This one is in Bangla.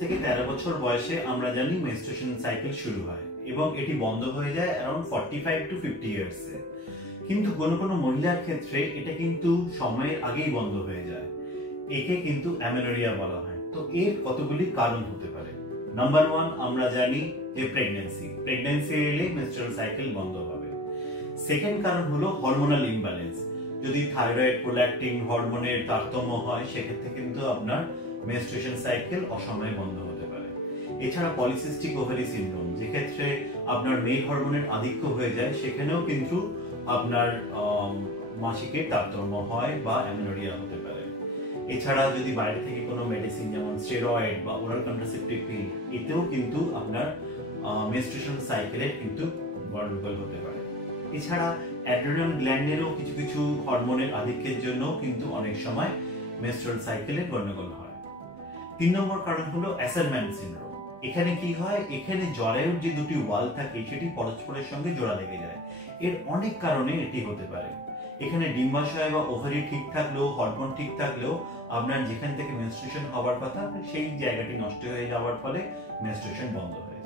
থেকে 13 বছর বয়সে আমরা জানি মেনস্ট্রুয়েশন সাইকেল শুরু হয় এবং এটি বন্ধ হয়ে যায় অ্যারাউন্ড 45 টু 50 ইয়ার্সে। কিন্তু কোনো কোনো মহিলার ক্ষেত্রে এটা কিন্তু সময়ের আগেই বন্ধ হয়ে যায়, একে কিন্তু অ্যামেনোরিয়া বলা হয়। তো এর কতগুলি কারণ হতে পারে। নাম্বার 1 আমরা জানি যে প্রেগন্যান্সি এলে মেনস্ট্রুয়াল সাইকেল বন্ধ হবে। সেকেন্ড কারণ হলো হরমোনাল ইমব্যালেন্স। যদি থাইরয়েড প্রোল্যাক্টিন হরমোনের তারতম্য হয় সেক্ষেত্রে কিন্তু আপনার মেনস্ট্রুয়েশন সাইকেল অসময়ে বন্ধ হতে পারে। এছাড়া পলিসিস্টিক ওভারি সিনড্রোম, যেক্ষেত্রে আপনার মেল হরমোনের আধিক্য হয়ে যায়, সেখানেও কিন্তু আপনার মাসিকের তারতম্য হয় বা অ্যামেনোরিয়া হতে পারে। এছাড়া যদি বাইরে থেকে কোনো মেডিসিন যেমন স্টেরয়েড বা ওরাল কন্ট্রাসেপটিভ পিল, এতেও কিন্তু আপনার মেনস্ট্রুয়েশন সাইকেলের কিন্তু গন্ডগোল হতে পারে। এছাড়া অ্যাড্রিনাল গ্ল্যান্ডেরও কিছু কিছু হরমোনের আধিক্যের জন্য কিন্তু অনেক সময় মেনস্ট্রুয়াল সাইকেলের গন্ডগোল হয়। 3 নম্বর কারণ হলো অ্যাসারম্যান সিনড্রোম। এখানে কি হয়, এখানে জরায়ুর যে দুটি ওয়াল থাকে সেটি পরস্পরের সঙ্গে জোড়া লেগে যায়। এর অনেক কারণে এটি হতে পারে। এখানে ডিম্বাশয় বা ওভারি ঠিক থাকলেও, হরমোন ঠিক থাকলেও আপনার যেখান থেকে মেনস্ট্রুয়েশন হওয়ার কথা সেই জায়গাটি নষ্ট হয়ে যাওয়ার ফলে মেনস্ট্রুয়েশন বন্ধ হয়।